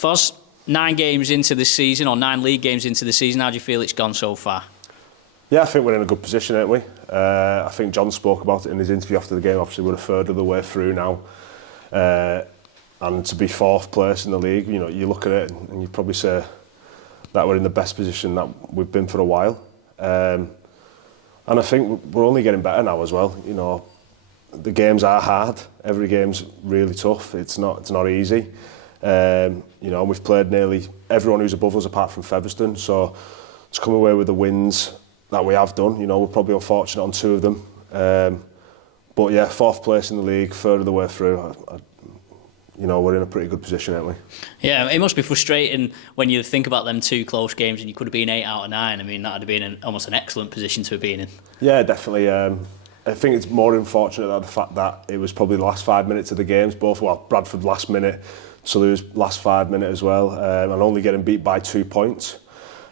Foz, 9 games into the season, or 9 league games into the season, how do you feel it's gone so far? Yeah, I think we're in a good position, aren't we? I think John spoke about it in his interview after the game. Obviously, we're a third of the way through now. And to be 4th place in the league, you know, you look at it and you probably say that we're in the best position that we've been for a while. And I think we're only getting better now as well. You know, the games are hard. Every game's really tough. It's not easy. You know, we've played nearly everyone who's above us apart from Featherstone. So to come away with the wins that we have done, you know, we're probably unfortunate on 2 of them. But yeah, 4th place in the league, third of the way through. You know, we're in a pretty good position, aren't we? Yeah, it must be frustrating when you think about them 2 close games and you could have been 8 out of 9. I mean, that would have been almost an excellent position to have been in. Yeah, definitely. I think it's more unfortunate that the fact that it was probably the last 5 minutes of the games, both, well, Bradford last minute, Toulouse last 5 minutes as well, and only getting beat by 2 points.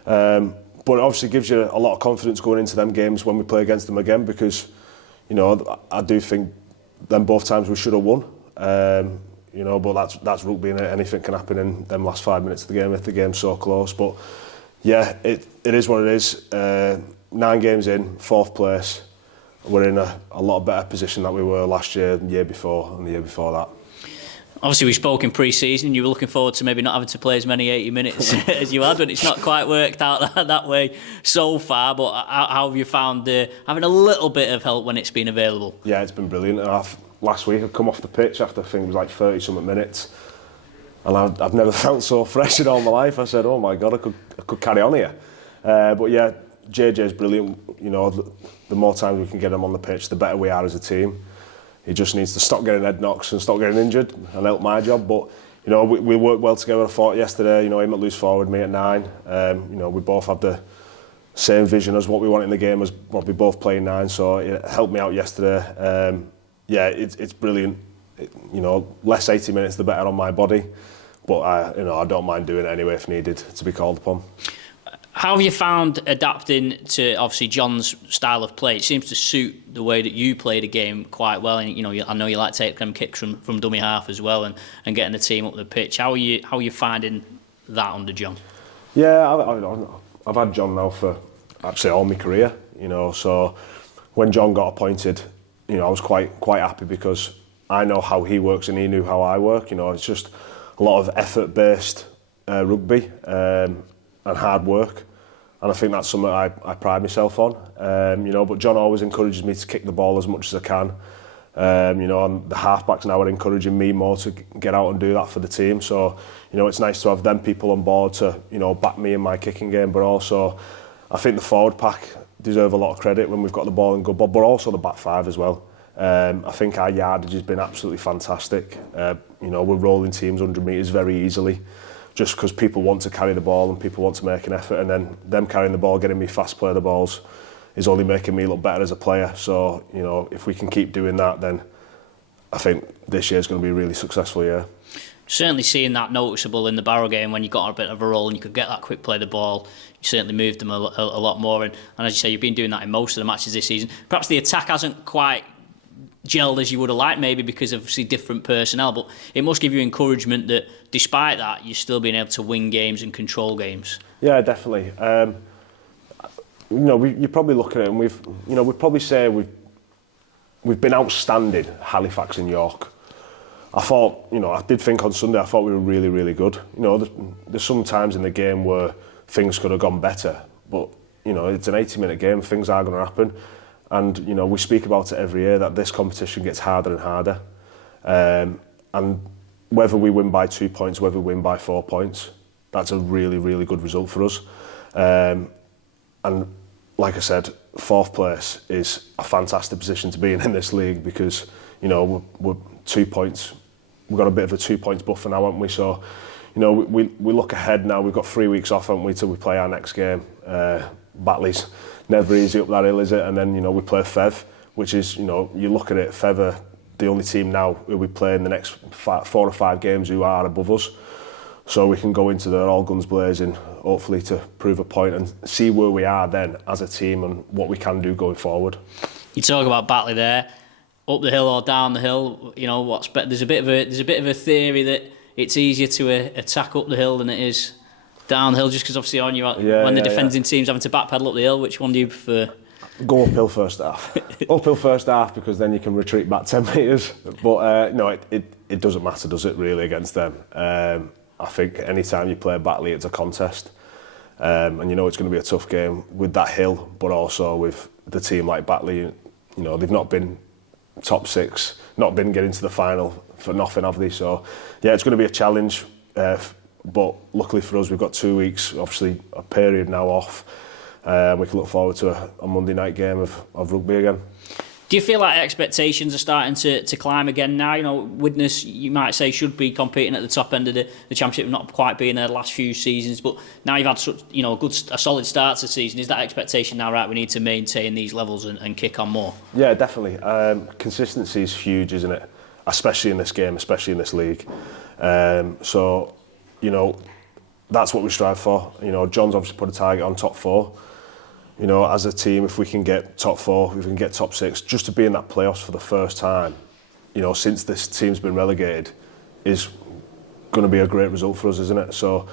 But it obviously gives you a lot of confidence going into them games when we play against them again, because, you know, I do think them both times we should have won. You know, but that's rugby, and anything can happen in them last 5 minutes of the game if the game's so close. But yeah, it is what it is. 9 games in, 4th place. We're in a lot better position than we were last year, the year before, and the year before that. Obviously, we spoke in pre-season. You were looking forward to maybe not having to play as many 80 minutes as you had, but it's not quite worked out that way so far. But how have you found having a little bit of help when it's been available? Yeah, it's been brilliant. Last week I've come off the pitch after I think it was like 30-something minutes, and I've never felt so fresh in all my life. I said, oh my God, I could carry on here. But yeah, JJ's brilliant. You know, the more times we can get him on the pitch, the better we are as a team. He just needs to stop getting head knocks and stop getting injured and help my job. But, you know, we worked well together. I thought yesterday, you know, him at loose forward, me at 9. You know, we both have the same vision as what we want in the game, as what we both play 9. So it helped me out yesterday. Yeah, it's brilliant. You know, less 80 minutes, the better on my body. But, you know, I don't mind doing it anyway if needed to be called upon. How have you found adapting to, obviously, John's style of play? It seems to suit the way that you play the game quite well. And, you know, I know you like to take them kicks from dummy half as well and getting the team up the pitch. How are you finding that under John? Yeah, I've had John now for actually all my career, you know. So when John got appointed, you know, I was quite happy because I know how he works and he knew how I work. You know, it's just a lot of effort-based rugby and hard work. And I think that's something I pride myself on, you know. But John always encourages me to kick the ball as much as I can, you know. And the halfbacks now are encouraging me more to get out and do that for the team. So, you know, it's nice to have them people on board to, you know, back me in my kicking game. But also, I think the forward pack deserve a lot of credit when we've got the ball in good ball, but also the back 5 as well. I think our yardage has been absolutely fantastic. You know, we're rolling teams 100 metres very easily, just because people want to carry the ball and people want to make an effort, and then them carrying the ball, getting me fast play the balls, is only making me look better as a player. So, you know, if we can keep doing that, then I think this year's going to be a really successful year. Certainly seeing that noticeable in the Barrow game when you got a bit of a roll and you could get that quick play the ball. You certainly moved them a lot more, and as you say, you've been doing that in most of the matches this season. Perhaps the attack hasn't quite gelled as you would have liked, maybe because of obviously different personnel, but it must give you encouragement that despite that you're still being able to win games and control games. Yeah, definitely. You know, you probably look at it and we'd probably say we've been outstanding Halifax and York. I thought, you know, I did think on Sunday I thought we were really, really good. You know, there's some times in the game where things could have gone better, but, you know, it's an 80-minute game, things are going to happen. And, you know, we speak about it every year that this competition gets harder and harder. And whether we win by 2 points, whether we win by 4 points, that's a really, really good result for us. And like I said, 4th place is a fantastic position to be in this league because, you know, we're 2 points. We've got a bit of a 2 points buffer now, haven't we? So, you know, we look ahead now. We've got 3 weeks off, haven't we, till we play our next game. Batley's never easy up that hill, is it? And then, you know, we play Fev, which is, you know, you look at it, Fev are the only team now who we play in the next 4 or 5 games who are above us. So we can go into there all guns blazing, hopefully to prove a point and see where we are then as a team and what we can do going forward. You talk about Batley there, up the hill or down the hill. You know, there's a bit of a theory that it's easier to attack up the hill than it is downhill, just because obviously when the defending team's having to backpedal up the hill? Which one do you prefer? Go uphill first half. Uphill first half, because then you can retreat back 10 metres. But no, it doesn't matter, does it, really, against them? I think any time you play Batley, it's a contest. And you know it's going to be a tough game with that hill, but also with the team like Batley. You know, they've not been top 6, not been getting to the final for nothing, have they? So, yeah, it's going to be a challenge. But luckily for us, we've got 2 weeks, obviously a period now off. We can look forward to a Monday night game of rugby again. Do you feel like expectations are starting to climb again now? You know, Widnes, you might say, should be competing at the top end of the championship, not quite being there the last few seasons, but now you've had such, you know, a solid start to the season. Is that expectation now, right, we need to maintain these levels and kick on more? Yeah, definitely. Consistency is huge, isn't it? Especially in this game, especially in this league. So, you know, that's what we strive for. You know, John's obviously put a target on top 4. You know, as a team, if we can get top 4, if we can get top 6, just to be in that playoffs for the first time, you know, since this team's been relegated, is going to be a great result for us, isn't it? So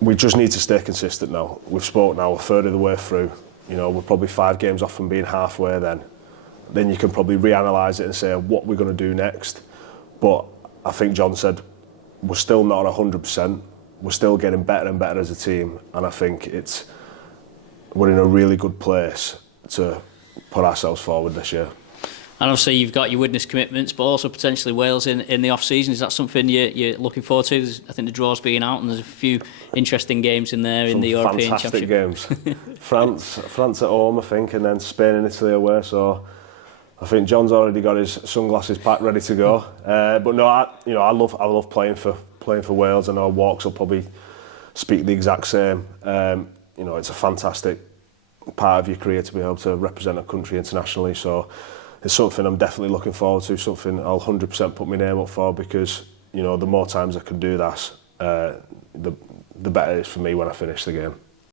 we just need to stay consistent now. We've spoke now a third of the way through. You know, we're probably 5 games off from being halfway then. Then you can probably reanalyse it and say what we're going to do next. But I think John said we're still not 100%. We're still getting better and better as a team. And I think we're in a really good place to put ourselves forward this year. And obviously you've got your Widnes commitments, but also potentially Wales in the off-season. Is that something you're looking forward to? I think the draw's being out and there's a few interesting games in there in the European Championship. Fantastic games. France at home, I think, and then Spain and Italy away. So I think John's already got his sunglasses packed, ready to go. But no, I love playing for Wales. I know Walks will probably speak the exact same. You know, it's a fantastic part of your career to be able to represent a country internationally. So it's something I'm definitely looking forward to, something I'll 100% put my name up for, because, you know, the more times I can do that, the better it is for me when I finish the game.